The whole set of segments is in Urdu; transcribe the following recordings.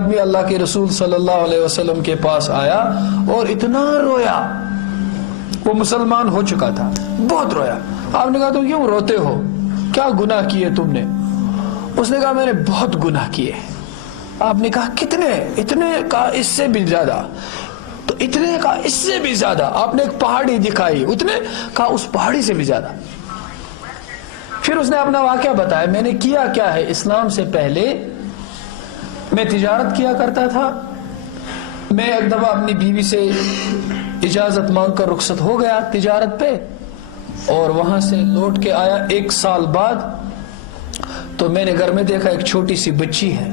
آدمی اللہ کے رسول صلی اللہ علیہ وسلم کے پاس آیا اور اتنا رویا، وہ مسلمان ہو چکا تھا، بہت رویا۔ آپ نے کہا تم کیوں روتے ہو، کیا گناہ کیے تم نے؟ اس نے کہا میں نے بہت گناہ کیے۔ آپ نے کہا کتنے؟ اتنے کہا اس سے بھی زیادہ، تو اتنے کہا اس سے بھی زیادہ۔ آپ نے ایک پہاڑی دکھائی، اتنے کہا اس پہاڑی سے بھی زیادہ۔ پھر اس نے اپنا واقعہ بتایا، میں نے کیا کیا ہے۔ اسلام سے پہلے میں تجارت کیا کرتا تھا، میں ایک دفعہ اپنی بیوی سے اجازت مانگ کر رخصت ہو گیا تجارت پہ، اور وہاں سے لوٹ کے آیا 1 سال بعد، تو میں نے گھر میں دیکھا ایک چھوٹی سی بچی ہے۔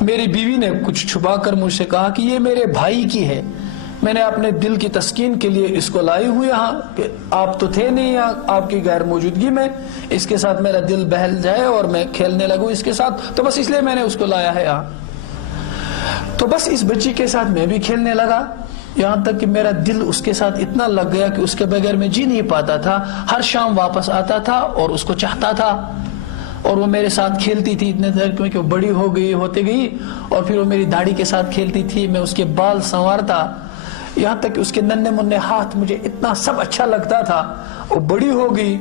میری بیوی نے کچھ چھپا کر مجھ سے کہا کہ یہ میرے بھائی کی ہے۔ میں نے اپنے دل کی تسکین کے لیے اس کو لائی ہوئی یہاں، کہ آپ تو تھے نہیں یہاں، آپ کی غیر موجودگی میں اس کے ساتھ میرا دل بہل جائے اور میں کھیلنے لگوں اس کے ساتھ، تو بس اس لیے میں نے اس کو لایا ہے یہاں۔ تو بس اس بچی کے ساتھ میں بھی کھیلنے لگا، یہاں تک کہ میرا دل اس کے ساتھ اتنا لگ گیا کہ اس کے بغیر میں جی نہیں پاتا تھا۔ ہر شام واپس آتا تھا اور اس کو چاہتا تھا، اور وہ میرے ساتھ کھیلتی تھی اتنے دیر کیونکہ وہ بڑی ہو گئی ہوتی گئی، اور پھر وہ میری داڑھی کے ساتھ کھیلتی تھی، میں اس کے بال سنوارتا، یہاں تک کہ اس کے ننھے منھے ہاتھ مجھے اتنا سب اچھا لگتا تھا۔ وہ بڑی ہو گئی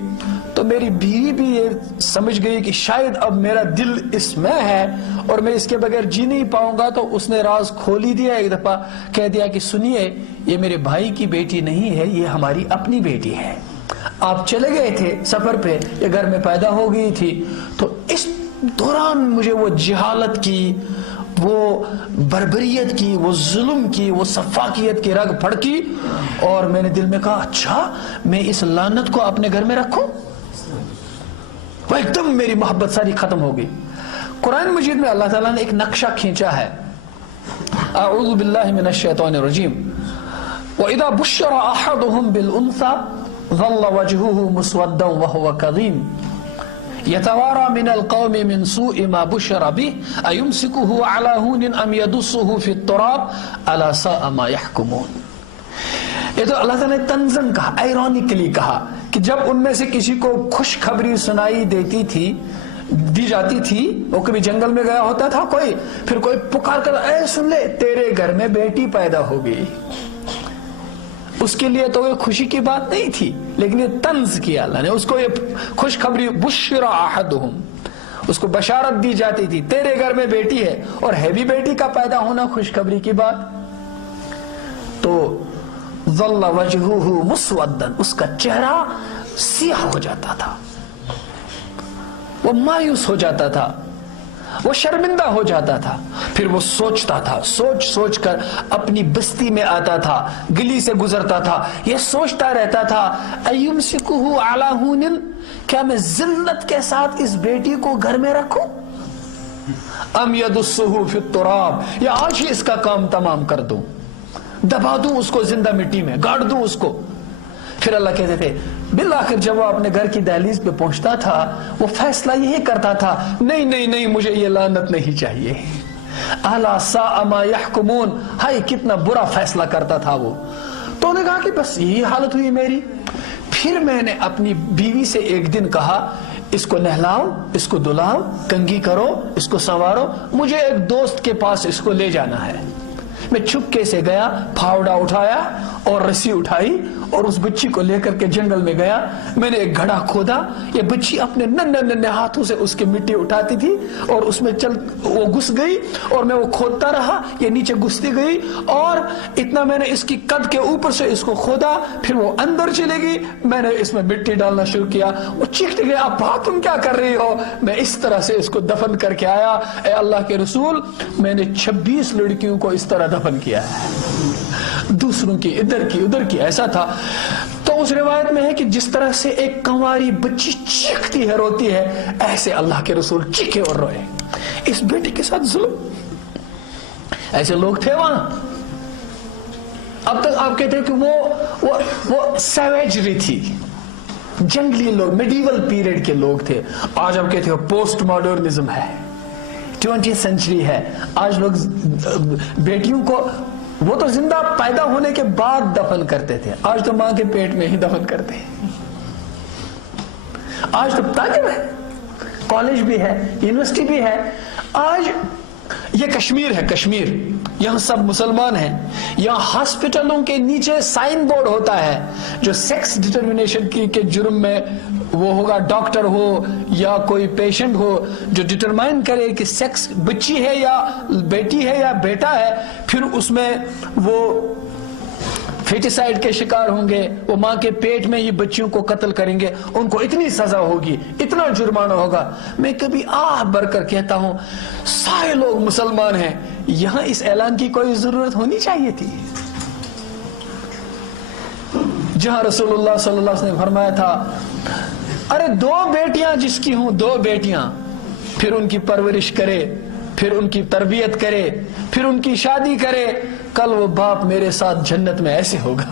تو میری بیوی بھی یہ سمجھ گئی کہ شاید اب میرا دل اس میں ہے اور میں اس کے بغیر جی نہیں پاؤں گا، تو اس نے راز کھول ہی دیا۔ ایک دفعہ کہہ دیا کہ سنیے، یہ میرے بھائی کی بیٹی نہیں ہے، یہ ہماری اپنی بیٹی ہے۔ آپ چلے گئے تھے سفر پہ، یہ گھر میں پیدا ہو گئی تھی، تو اس دوران مجھے وہ جہالت کی، وہ بربریت کی، وہ ظلم کی، وہ سفاکیت کی رگ پھڑکی، اور میں نے دل میں کہا اچھا میں اس لعنت کو اپنے گھر میں رکھوں۔ وہ ایک دم میری محبت ساری ختم ہو گئی۔ قرآن مجید میں اللہ تعالیٰ نے ایک نقشہ کھینچا ہے، اعوذ باللہ من الشیطان الرجیم، وَإِذَا بُشِّرَ أَحَدُهُمْ بِالْأُنْثَى ظل وجهه مسودا وهو كظيم يتوارى من القوم من سوء ما بشر به أيمسكه على هون أم يدسه في التراب ألا ساء ما يحكمون۔ یہ تو اللہ تعالیٰ نے تنزن کہا، ایرونیکلی کہا، کہ جب ان میں سے کسی کو خوشخبری سنائی دی جاتی تھی، وہ کبھی جنگل میں گیا ہوتا تھا کوئی، پھر کوئی پکار کر اے سن لے تیرے گھر میں بیٹی پیدا ہو گئی، اس کے لیے تو یہ خوشی کی بات نہیں تھی، لیکن یہ طنز کیا اللہ نے، اس کو یہ خوشخبری، بشر احدہم، اس کو بشارت دی جاتی تھی تیرے گھر میں بیٹی ہے، اور ہے بھی بیٹی کا پیدا ہونا خوشخبری کی بات، تو ظل وجہہ مسودا، اس کا چہرہ سیاہ ہو جاتا تھا، وہ مایوس ہو جاتا تھا، وہ شرمندہ ہو جاتا تھا، پھر وہ سوچتا تھا، سوچ کر اپنی بستی میں آتا تھا، گلی سے گزرتا تھا، یہ سوچتا رہتا تھا ایمسکہ علی ہون، کیا میں ذلت کے ساتھ اس بیٹی کو گھر میں رکھوں، ام یدسہ فی التراب، یا آج ہی اس کا کام تمام کر دوں، دبا دوں اس کو زندہ مٹی میں، گاڑ دوں اس کو۔ پھر اللہ کہتے تھے بالآخر جب وہ اپنے گھر کی دہلیز پہ پہنچتا تھا، وہ فیصلہ یہی کرتا تھا، نہیں مجھے یہ لعنت نہیں چاہیے، الا ساء ما یحکمون، ہائے کتنا برا فیصلہ کرتا تھا وہ۔ تو انہوں نے کہا کہ بس یہی حالت ہوئی میری۔ پھر میں نے اپنی بیوی سے ایک دن کہا اس کو نہلاؤ، اس کو دلاؤ، کنگھی کرو، اس کو سنوارو، مجھے ایک دوست کے پاس اس کو لے جانا ہے۔ میں چھپکے سے گیا، پھاوڑا اٹھایا اور رسی اٹھائی اور اس بچی کو لے کر کے جنگل میں گیا، میں نے ایک گڑھا کھودا، یہ بچی اپنے ننھے ہاتھوں سے اس کی مٹی اٹھاتی تھی اور اس میں وہ گھس گئی، اور میں وہ کھودتا رہا، یہ نیچے گھستی گئی، اور اتنا میں نے اس کی قد کے اوپر سے اس کو کھودا، پھر وہ اندر چلے گئی، میں نے اس میں مٹی ڈالنا شروع کیا، وہ چیختے گئے ابا تم کیا کر رہی ہو؟ میں اس طرح سے اس کو دفن کر کے آیا۔ اے اللہ کے رسول، میں نے 26 لڑکیوں کو اس طرح دفن کیا ہے، دوسروں کی ادھر کی ادھر کی، ایسا تھا۔ تو اس روایت میں ہے کہ جس طرح سے ایک کنواری بچی چیختی ہے، روتی ہے، ایسے اللہ کے رسول چیخے اور روئے۔ اس بیٹی کے ساتھ ظلم، ایسے لوگ تھے وہاں۔ اب تک آپ کہتے ہیں کہ وہ سیویجری تھی، جنگلی لوگ، میڈیول پیریڈ کے لوگ تھے۔ آج آپ کہتے ہو پوسٹ ماڈرنزم ہے، 20th سینچری ہے، آج لوگ بیٹیوں کو وہ تو زندہ پیدا ہونے کے بعد دفن کرتے تھے، آج تو ماں کے پیٹ میں ہی دفن کرتے ہیں۔ آج تو تعلیم ہے، کالج بھی ہے، یونیورسٹی بھی ہے، آج یہ کشمیر ہے، کشمیر، یہاں سب مسلمان ہیں. یہاں ہاسپٹلوں کے نیچے سائن بورڈ ہوتا ہے جو سیکس ڈٹرمنیشن کے جرم میں وہ ہوگا، ڈاکٹر ہو یا کوئی پیشنٹ ہو جو ڈٹرمائن کرے کہ سیکس بچی ہے یا بیٹی ہے یا بیٹا ہے، پھر اس میں وہ فیٹیسائڈ کے شکار ہوں گے، وہ ماں کے پیٹ میں یہ بچیوں کو قتل کریں گے، ان کو اتنی سزا ہوگی، اتنا جرمانہ ہوگا. میں کبھی آہ بھر کر کہتا ہوں سارے لوگ مسلمان ہیں، یہاں اس اعلان کی کوئی ضرورت ہونی چاہیے تھی. جہاں رسول اللہ صلی اللہ علیہ وسلم نے فرمایا تھا ارے 2 بیٹیاں جس کی ہوں، 2 بیٹیاں، پھر ان کی پرورش کرے، پھر ان کی تربیت کرے، پھر ان کی شادی کرے، کل وہ باپ میرے ساتھ جنت میں ایسے ہوگا.